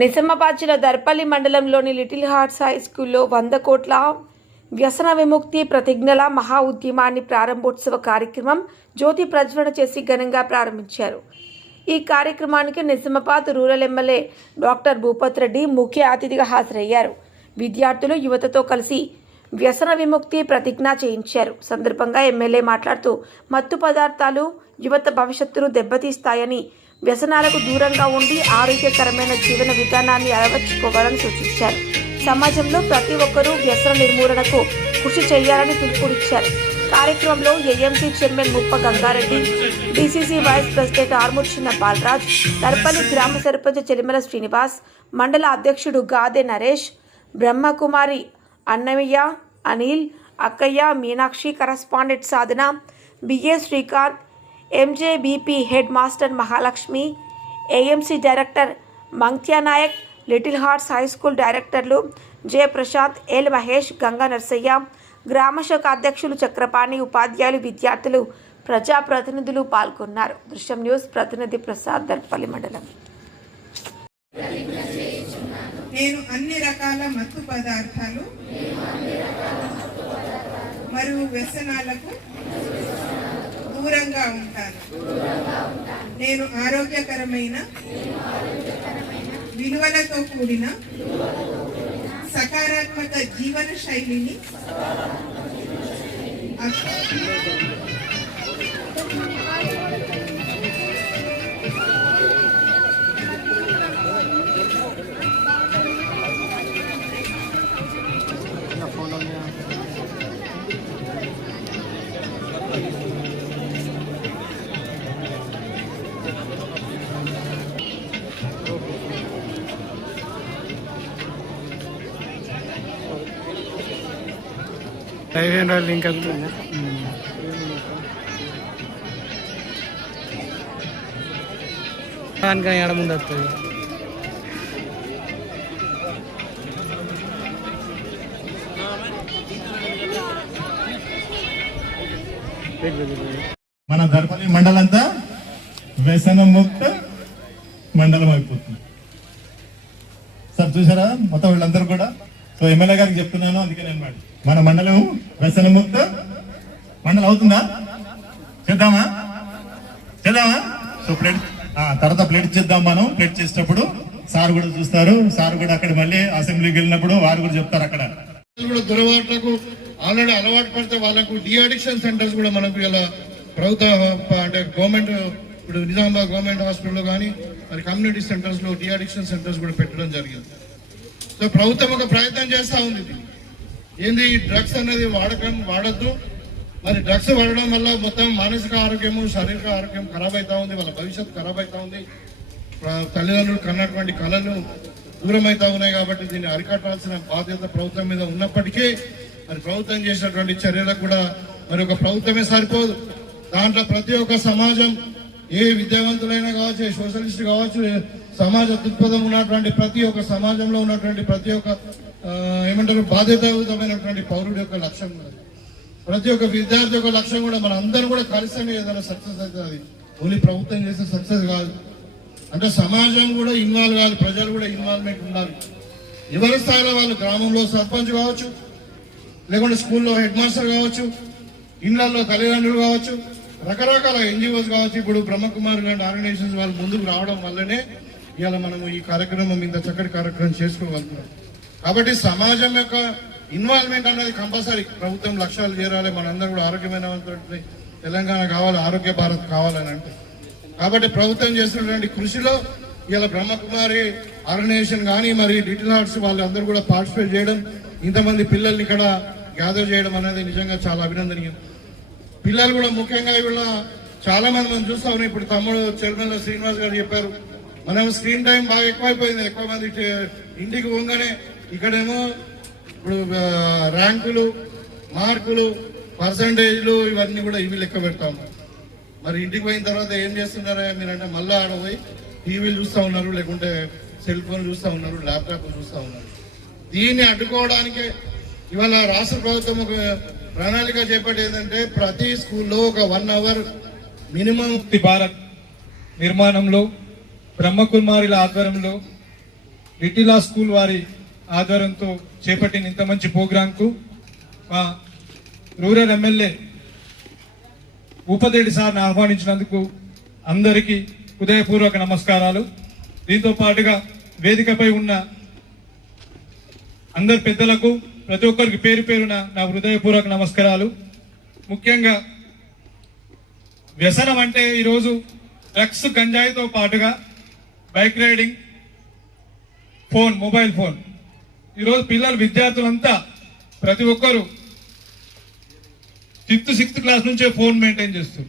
నిజామాబాద్ జిల్లా దర్పల్లి మండలంలోని little hearts high స్కూల్లో 100 కోట్ల వ్యసన విముక్తి ప్రతిజ్ఞల మహా ఉద్యమాన్ని ప్రారంభోత్సవ కార్యక్రమం జ్యోతి ప్రజ్వలన చేసి ఘనంగా ప్రారంభించారు. ఈ కార్యక్రమానికి Nizamabad rural MLA doctor Bhupat Reddy ముఖ్య అతిథిగా హాజరయ్యారు. విద్యార్థులు యువతతో కలిసి వ్యసన విముక్తి ప్రతిజ్ఞ చేయించారు. సందర్భంగా ఎమ్మెల్యే మాట్లాడుతూ మత్తు పదార్థాలు యువత భవిష్యత్తును దెబ్బతీస్తాయని, వ్యసనాలకు దూరంగా ఉండి ఆరోగ్యకరమైన జీవన విధానాన్ని అలవర్చుకోవాలని సూచించారు. సమాజంలో ప్రతి ఒక్కరూ వ్యసన నిర్మూలనకు కృషి చేయాలని పిలుపునిచ్చారు. కార్యక్రమంలో AMC chairman Muppa Gangareddy, DCC vice president Armoor Chinna Balaraj, Darpalli గ్రామ సర్పంచ్ చెలిమల శ్రీనివాస్, మండల అధ్యక్షుడు గాదే నరేష్, బ్రహ్మకుమారి అన్నయ్య, అనిల్, అక్కయ్య, Meenakshi, correspondent Sadhana, BA Srikanth, MJBP head master Mahalakshmi, AMC director Mankyanayak, little hearts high school డైరెక్టర్లు జయప్రశాంత్, ఎల్ మహేష్, గంగా నర్సయ్య, గ్రామశాఖ అధ్యక్షులు చక్రపాణి, ఉపాధ్యాయులు, విద్యార్థులు, ప్రజాప్రతినిధులు పాల్గొన్నారు. దృశ్యం న్యూస్ ప్రతినిధి ప్రసాద్, దర్పల్లి మండలం. నేను అన్ని రకాల మత్తు పదార్థాలు మరియు వ్యసనాలకు దూరంగా ఉంటాను. నేను ఆరోగ్యకరమైన విలువలతో కూడిన సకారాత్మక జీవన శైలిని లింక్ అవుతుంది. ఎడ ముందు వస్తుంది. మన దర్పల్లి మండలంతా వ్యసన ముక్త మండలం అయిపోతుంది. సార్ చూసారా మొత్తం వీళ్ళందరూ కూడా. సో ఎమ్మెల్యే గారికి చెప్తున్నాను, అందుకే నేను మన మండలం వ్యసన ముక్త మండలం అవుతుందా? చేద్దామా? సో ప్లేట్ తర్వాత ప్లేట్ చేద్దాం. మనం ప్లేట్ చేసేటప్పుడు సార్ కూడా చూస్తారు. సార్ కూడా అక్కడ మళ్ళీ అసెంబ్లీకి వెళ్ళినప్పుడు వారు కూడా చెప్తారు. అక్కడ దురలవాట్లకు ఆల్రెడీ అలవాటు పడితే వాళ్ళకు డిఅడిక్షన్ సెంటర్స్ కూడా మనకు ఇలా ప్రభుత్వ అంటే గవర్నమెంట్ ఇప్పుడు నిజామాబాద్ గవర్నమెంట్ హాస్పిటల్లో కానీ మరి కమ్యూనిటీ సెంటర్స్ లో డిఅడిక్షన్ సెంటర్స్ కూడా పెట్టడం జరిగింది. సో ప్రభుత్వం ఒక ప్రయత్నం చేస్తూ ఉంది. ఏంది డ్రగ్స్ అనేది వాడద్దు. మరి డ్రగ్స్ వాడడం వల్ల మొత్తం మానసిక ఆరోగ్యము, శారీరక ఆరోగ్యం ఖరాబ్ అవుతా ఉంది. వాళ్ళ భవిష్యత్తు ఖరాబ్ అవుతా ఉంది. తల్లిదండ్రులు కన్నటువంటి కళలు దూరం అవుతా ఉన్నాయి. కాబట్టి దీన్ని అరికట్టాల్సిన బాధ్యత ప్రభుత్వం మీద ఉన్నప్పటికీ మరి ప్రభుత్వం చేసినటువంటి చర్యలకు కూడా మరి ఒక ప్రభుత్వమే సరిపోదు. దాంట్లో ప్రతి ఒక్క సమాజం, ఏ విద్యావంతులైనా కావచ్చు, ఏ సోషలిస్ట్ కావచ్చు, సమాజ దృక్పథం ఉన్నటువంటి ప్రతి ఒక్క సమాజంలో ఉన్నటువంటి ప్రతి ఒక్క ఏమంటారు బాధ్యతాయుతమైనటువంటి పౌరుడి యొక్క లక్ష్యం కూడా, ప్రతి ఒక్క విద్యార్థి యొక్క లక్ష్యం కూడా మన అందరూ కూడా కలిసి ఏదైనా సక్సెస్ అవుతుంది. అది ఓన్లీ ప్రభుత్వం చేసే సక్సెస్ కాదు. అంటే సమాజం కూడా ఇన్వాల్వ్ కావాలి, ప్రజలు కూడా ఇన్వాల్వ్మెంట్ ఉండాలి. ఎవరి స్థాయిలో వాళ్ళు, గ్రామంలో సర్పంచ్ కావచ్చు, లేకుంటే స్కూల్లో హెడ్ మాస్టర్ కావచ్చు, ఇళ్లలో తల్లిదండ్రులు కావచ్చు, రకరకాల ఎన్జిఓస్ కావచ్చు. ఇప్పుడు బ్రహ్మకుమారి లాంటి ఆర్గనైజేషన్స్ వాళ్ళు ముందుకు రావడం వల్లనే ఇవాళ మనం ఈ కార్యక్రమం ఇంత చక్కటి కార్యక్రమం చేసుకోగలుగుతున్నాం. కాబట్టి సమాజం యొక్క ఇన్వాల్వ్మెంట్ అనేది కంపల్సరీ. ప్రభుత్వం లక్ష్యాలు చేరాలి, మనందరూ కూడా ఆరోగ్యమైన తెలంగాణ కావాలి, ఆరోగ్య భారత్ కావాలని అంటే. కాబట్టి ప్రభుత్వం చేస్తున్నటువంటి కృషిలో ఇలా బ్రహ్మకుమారి ఆర్గనైజేషన్ కానీ మరి లిటిల్ హార్ట్స్ వాళ్ళందరూ కూడా పార్టిసిపేట్ చేయడం, ఇంతమంది పిల్లల్ని ఇక్కడ గ్యాదర్ చేయడం అనేది నిజంగా చాలా అభినందనీయం. పిల్లలు కూడా ముఖ్యంగా ఇవాళ చాలా మంది మనం చూస్తా ఉన్నాం. ఇప్పుడు తమ్ముడు చైర్మన్ శ్రీనివాస్ గారు చెప్పారు, మనం స్క్రీన్ టైం బాగా ఎక్కువైపోయింది. ఎక్కువ మంది ఇంటికి పోగానే ఇక్కడేమో ఇప్పుడు ర్యాంకులు, మార్కులు, పర్సంటేజ్లు ఇవన్నీ కూడా ఇవి లెక్క పెడతాము. మరి ఇంటికి పోయిన తర్వాత ఏం చేస్తున్నారా మీరంటే మళ్ళీ ఆడపోయి టీవీలు చూస్తూ ఉన్నారు, లేకుంటే సెల్ ఫోన్ చూస్తూ ఉన్నారు, ల్యాప్టాప్ చూస్తూ ఉన్నారు. దీన్ని అడ్డుకోవడానికే ఇవాళ రాష్ట్ర ప్రభుత్వం ఒక ప్రణాళిక చేపట్టి ఏంటంటే ప్రతి స్కూల్లో ఒక 1 అవర్ మినిమం భారత్ నిర్మాణంలో బ్రహ్మకుమారిల ఆధ్వర్యంలో లిటిల్ స్కూల్ వారి ఆధ్వర్యంతో చేపట్టిన ఇంత మంచి ప్రోగ్రాంకు మా రూరల్ ఎమ్మెల్యే భూపతిరెడ్డి సార్ని ఆహ్వానించినందుకు అందరికీ హృదయపూర్వక నమస్కారాలు. దీంతో పాటుగా వేదికపై ఉన్న అందరి పెద్దలకు ప్రతి ఒక్కరికి పేరు పేరున నా హృదయపూర్వక నమస్కారాలు. ముఖ్యంగా వ్యసనం అంటే ఈరోజు డ్రగ్స్, గంజాయితో పాటుగా బైక్ రైడింగ్, మొబైల్ ఫోన్. ఈరోజు పిల్లలు, విద్యార్థులంతా ప్రతి ఒక్కరు 5th, 6th క్లాస్ నుంచే ఫోన్ మెయింటైన్ చేస్తారు.